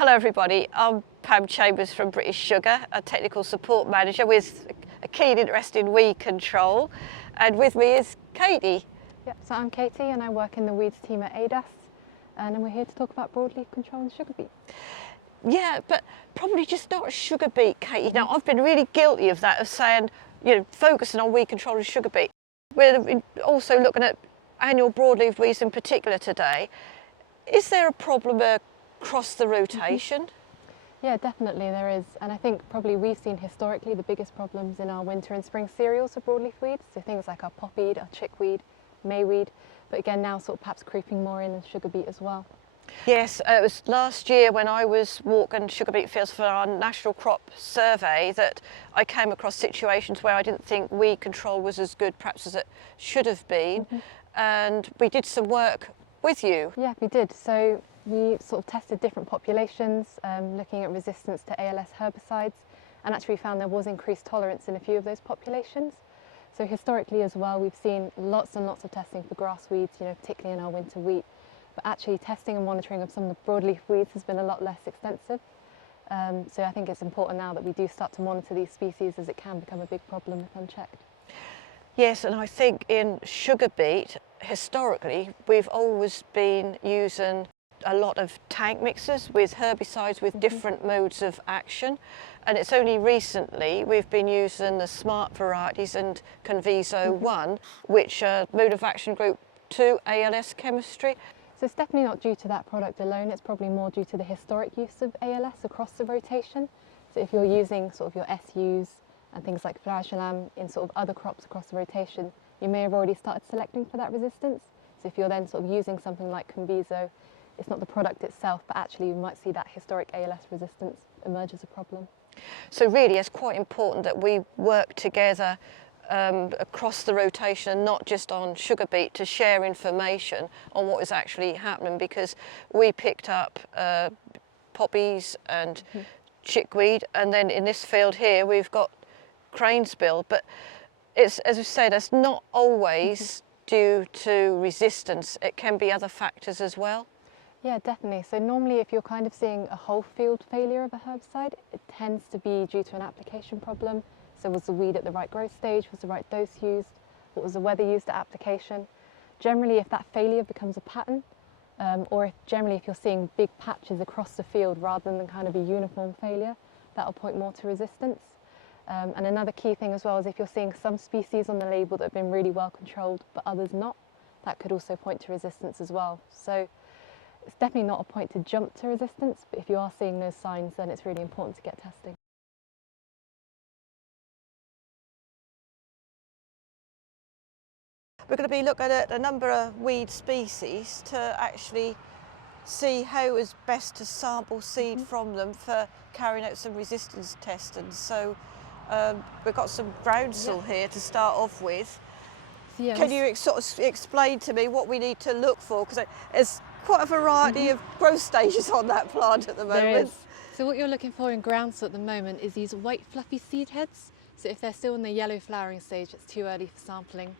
Hello everybody, I'm Pam Chambers from British Sugar, a technical support manager with a keen interest in weed control, and with me is Katie. Yep, so I'm Katie and I work in the weeds team at ADAS, and we're here to talk about broadleaf control and sugar beet. Yeah, but probably just not a sugar beet, Katie. Now I've been really guilty of that, of saying, focusing on weed control and sugar beet. We're also looking at annual broadleaf weeds in particular today. Is there a problem across the rotation? Yeah, definitely there is, and I think probably we've seen historically the biggest problems in our winter and spring cereals are broadleaf weeds, so things like our popweed, our chickweed, mayweed, but again now sort of perhaps creeping more in sugar beet as well. Yes, it was last year when I was walking sugar beet fields for our national crop survey that I came across situations where I didn't think weed control was as good perhaps as it should have been, and we did some work with you. Yeah, we did. So we sort of tested different populations, looking at resistance to ALS herbicides, and actually found there was increased tolerance in a few of those populations. So historically as well, we've seen lots and lots of testing for grass weeds, particularly in our winter wheat. But actually testing and monitoring of some of the broadleaf weeds has been a lot less extensive. So I think it's important now that we do start to monitor these species, as it can become a big problem if unchecked. Yes, and I think in sugar beet, historically, we've always been using a lot of tank mixes with herbicides with different modes of action. And it's only recently we've been using the smart varieties and Conviso 1, which are mode of action group 2 ALS chemistry. So it's definitely not due to that product alone, it's probably more due to the historic use of ALS across the rotation. So if you're using sort of your SUs and things like flageolam in sort of other crops across the rotation, you may have already started selecting for that resistance. So if you're then sort of using something like Conviso, it's not the product itself, but actually you might see that historic ALS resistance emerge as a problem. So really it's quite important that we work together across the rotation, not just on sugar beet, to share information on what is actually happening, because we picked up poppies and chickweed, and then in this field here we've got cranesbill, but it's, as we said, it's not always due to resistance. It can be other factors as well. Yeah, definitely. So normally if you're kind of seeing a whole field failure of a herbicide, it tends to be due to an application problem. So was the weed at the right growth stage? Was the right dose used? What was the weather used at application? Generally, if that failure becomes a pattern, or if you're seeing big patches across the field rather than kind of a uniform failure, that'll point more to resistance. And another key thing as well is if you're seeing some species on the label that have been really well controlled, but others not, that could also point to resistance as well. So it's definitely not a point to jump to resistance, but if you are seeing those signs, then it's really important to get testing. We're going to be looking at a number of weed species to actually see how is best to sample seed from them for carrying out some resistance testing. So we've got some groundsel here to start off with. Yeah, can you sort of explain to me what we need to look for? Because there's quite a variety of growth stages on that plant at the moment. There is. So what you're looking for in groundsel at the moment is these white fluffy seed heads. So if they're still in the yellow flowering stage, it's too early for sampling.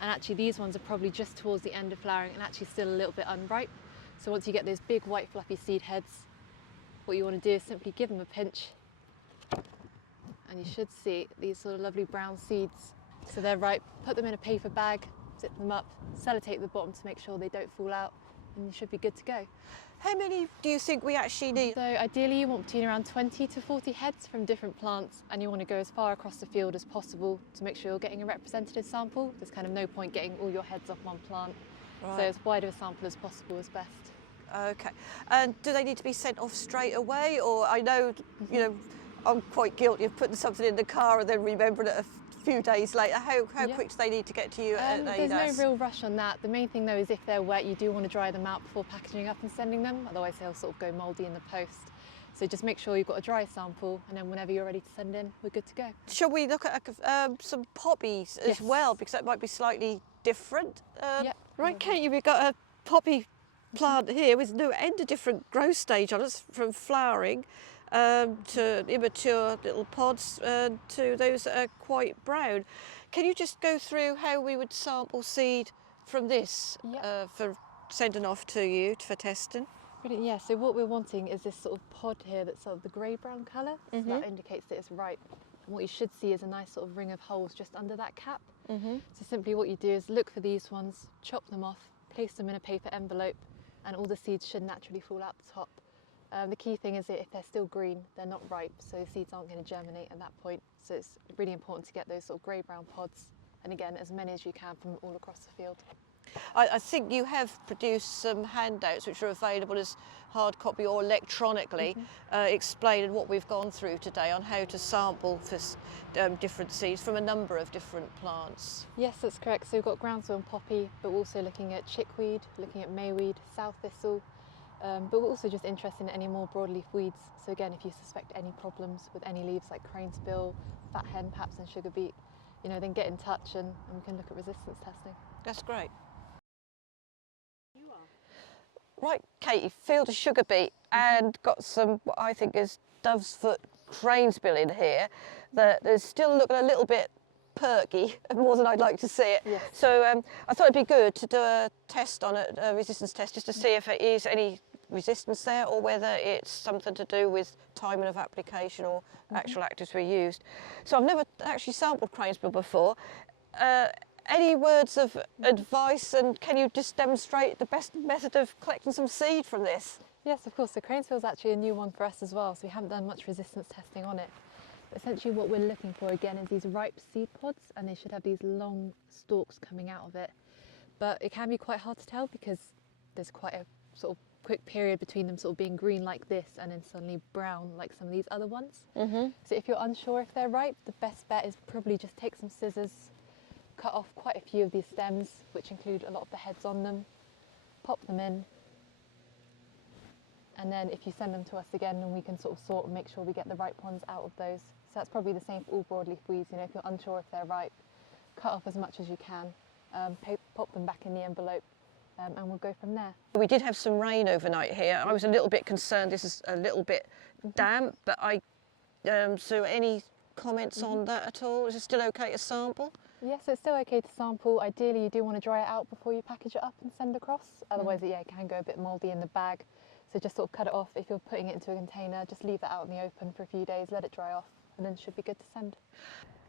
And actually these ones are probably just towards the end of flowering and actually still a little bit unripe. So once you get those big white fluffy seed heads, what you want to do is simply give them a pinch, and you should see these sort of lovely brown seeds. So they're ripe. Put them in a paper bag, zip them up, sellotape the bottom to make sure they don't fall out, and you should be good to go. How many do you think we actually need? So ideally you want between around 20 to 40 heads from different plants, and you want to go as far across the field as possible to make sure you're getting a representative sample. There's kind of no point getting all your heads off one plant. Right. So as wide of a sample as possible is best. Okay. And do they need to be sent off straight away? Or I know, I'm quite guilty of putting something in the car and then remembering it a few days later. How quick do they need to get to you at ADAS? There's no real rush on that. The main thing though is if they're wet, you do want to dry them out before packaging up and sending them, otherwise they'll sort of go mouldy in the post. So just make sure you've got a dry sample, and then whenever you're ready to send in, we're good to go. Shall we look at some poppies as well, because that might be slightly different? Right, Katie, we've got a poppy plant here with no end of different growth stage on it, from flowering to immature little pods to those that are quite brown. Can you just go through how we would sample seed from this for sending off to you for testing? Brilliant, yeah, so what we're wanting is this sort of pod here that's sort of the grey-brown colour, so that indicates that it's ripe. And what you should see is a nice sort of ring of holes just under that cap. So simply what you do is look for these ones, chop them off, place them in a paper envelope, and all the seeds should naturally fall out the top. The key thing is that if they're still green, they're not ripe, so the seeds aren't going to germinate at that point. So it's really important to get those sort of grey-brown pods, and again, as many as you can from all across the field. I think you have produced some handouts which are available as hard copy or electronically, explaining what we've gone through today on how to sample for different seeds from a number of different plants. Yes, that's correct. So we've got groundsel and poppy, but we're also looking at chickweed, looking at mayweed, sow thistle, but we're also just interested in any more broadleaf weeds. So again, if you suspect any problems with any leaves like cranesbill, fat hen perhaps and sugar beet, you know, then get in touch and we can look at resistance testing. That's great. Right, Katie, field of sugar beet and got some what I think is dove's foot cranesbill in here that is still looking a little bit perky, more than I'd like to see it. Yes. So I thought it'd be good to do a test on it, a resistance test, just to see if it is any resistance there or whether it's something to do with timing of application or actual actives we used. So I've never actually sampled cranesbill before. Any words of advice, and can you just demonstrate the best method of collecting some seed from this? Yes, of course. So cranesbill is actually a new one for us as well, so we haven't done much resistance testing on it. But essentially what we're looking for again is these ripe seed pods, and they should have these long stalks coming out of it. But it can be quite hard to tell because there's quite a sort of quick period between them sort of being green like this and then suddenly brown like some of these other ones. So if you're unsure if they're ripe, the best bet is probably just take some scissors, cut off quite a few of these stems, which include a lot of the heads on them, pop them in, and then if you send them to us again, then we can sort of sort and make sure we get the ripe ones out of those. So that's probably the same for all broadleaf weeds. You know, if you're unsure if they're ripe, cut off as much as you can, pop them back in the envelope, and we'll go from there. We did have some rain overnight here. I was a little bit concerned this is a little bit damp, but so any comments on that at all? Is it still okay to sample? Yes, so it's still okay to sample. Ideally, you do want to dry it out before you package it up and send across. Otherwise, yeah, it can go a bit mouldy in the bag. So just sort of cut it off. If you're putting it into a container, just leave it out in the open for a few days, let it dry off, and then it should be good to send.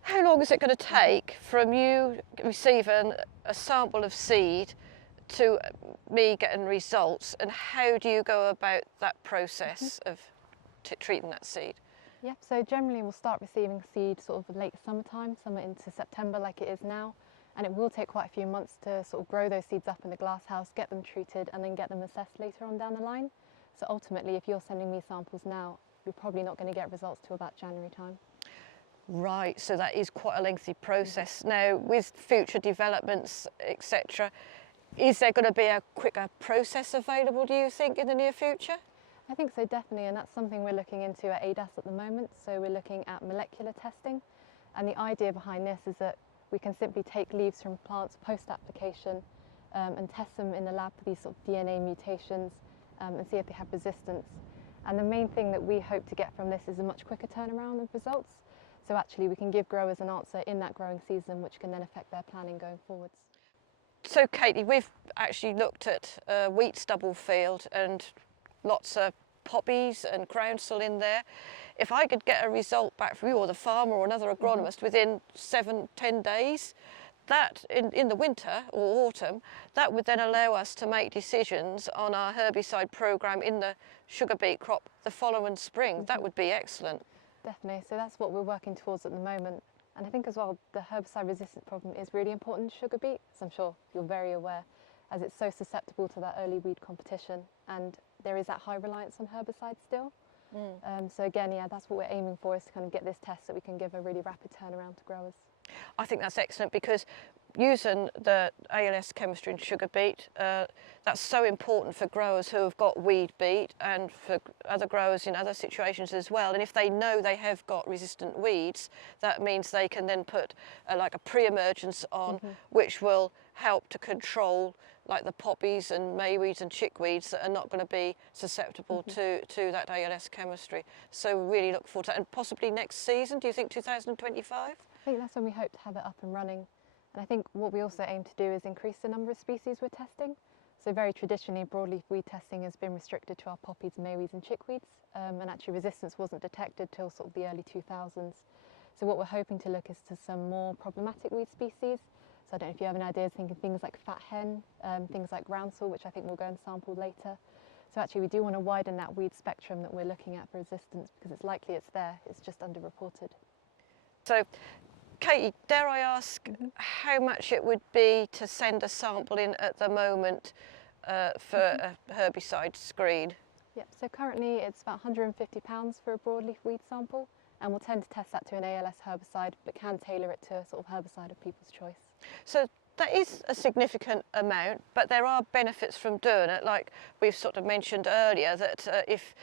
How long is it going to take from you receiving a sample of seed to me getting results, and how do you go about that process of treating that seed? Yeah, so generally we'll start receiving seed sort of late summertime, summer into September like it is now, and it will take quite a few months to sort of grow those seeds up in the glass house, get them treated and then get them assessed later on down the line. So ultimately, if you're sending me samples now, you're probably not going to get results till about January time. Right, so that is quite a lengthy process. Now, with future developments, etc., is there going to be a quicker process available, do you think, in the near future? I think so, definitely, and that's something we're looking into at ADAS at the moment. So we're looking at molecular testing, and the idea behind this is that we can simply take leaves from plants post-application and test them in the lab for these sort of DNA mutations and see if they have resistance. And the main thing that we hope to get from this is a much quicker turnaround of results. So actually we can give growers an answer in that growing season, which can then affect their planning going forwards. So Katie, we've actually looked at a wheat stubble field and lots of poppies and groundsel in there. If I could get a result back from you or the farmer or another agronomist within 7-10 days, that in the winter or autumn, that would then allow us to make decisions on our herbicide programme in the sugar beet crop the following spring. That would be excellent. Definitely, so that's what we're working towards at the moment. And I think as well, the herbicide resistance problem is really important in sugar beet, as I'm sure you're very aware, as it's so susceptible to that early weed competition, and there is that high reliance on herbicides still. So again, yeah, that's what we're aiming for, is to kind of get this test so we can give a really rapid turnaround to growers. I think that's excellent, because using the ALS chemistry in sugar beet, that's so important for growers who have got weed beet and for other growers in other situations as well. And if they know they have got resistant weeds, that means they can then put like a pre-emergence on, which will help to control like the poppies and mayweeds and chickweeds that are not going to be susceptible to that ALS chemistry. So really look forward to that. And possibly next season, do you think 2025? I think that's when we hope to have it up and running. And I think what we also aim to do is increase the number of species we're testing. So very traditionally, broadleaf weed testing has been restricted to our poppies, mayweeds and chickweeds, and actually resistance wasn't detected till sort of the early 2000s. So what we're hoping to look is to some more problematic weed species. So I don't know if you have any ideas, thinking things like fat hen, things like groundsel, which I think we'll go and sample later. So actually we do want to widen that weed spectrum that we're looking at for resistance, because it's likely it's there, it's just underreported. So, Katie, dare I ask how much it would be to send a sample in at the moment for a herbicide screen? Yep, so currently it's about £150 for a broadleaf weed sample, and we'll tend to test that to an ALS herbicide, but can tailor it to a sort of herbicide of people's choice. So that is a significant amount, but there are benefits from doing it, like we've sort of mentioned earlier, that if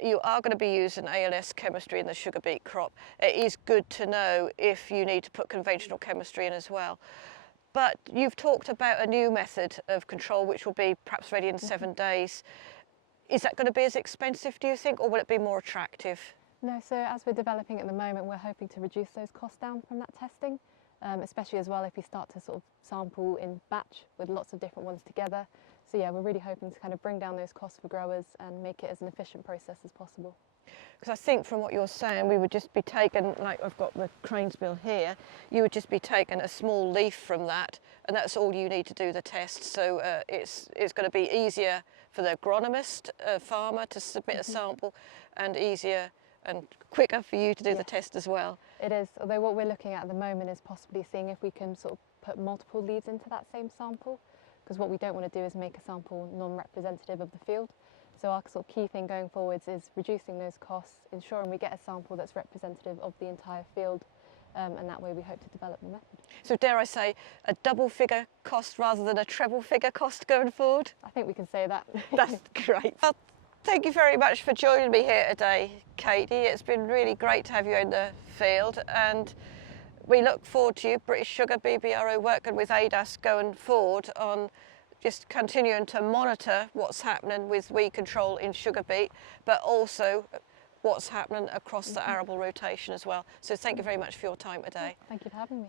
you are going to be using ALS chemistry in the sugar beet crop, it is good to know if you need to put conventional chemistry in as well. But you've talked about a new method of control which will be perhaps ready in 7 days. Is that going to be as expensive, do you think, or will it be more attractive? No, so as we're developing at the moment, we're hoping to reduce those costs down from that testing, especially as well if we start to sort of sample in batch with lots of different ones together. So yeah, we're really hoping to kind of bring down those costs for growers and make it as an efficient process as possible. Because I think from what you're saying, we would just be taking, like I've got the crane's bill here, you would just be taking a small leaf from that, and that's all you need to do the test. So it's going to be easier for the agronomist, farmer, to submit a sample, and easier and quicker for you to do the test as well. It is, although what we're looking at the moment is possibly seeing if we can sort of put multiple leads into that same sample, because what we don't want to do is make a sample non-representative of the field. So our sort of key thing going forwards is reducing those costs, ensuring we get a sample that's representative of the entire field, and that way we hope to develop the method. So dare I say, a double figure cost rather than a treble figure cost going forward? I think we can say that. That's great. Well, thank you very much for joining me here today, Katie. It's been really great to have you in the field, and we look forward to you, British Sugar BBRO, working with ADAS going forward on just continuing to monitor what's happening with weed control in sugar beet, but also what's happening across the arable rotation as well. So thank you very much for your time today. Thank you for having me.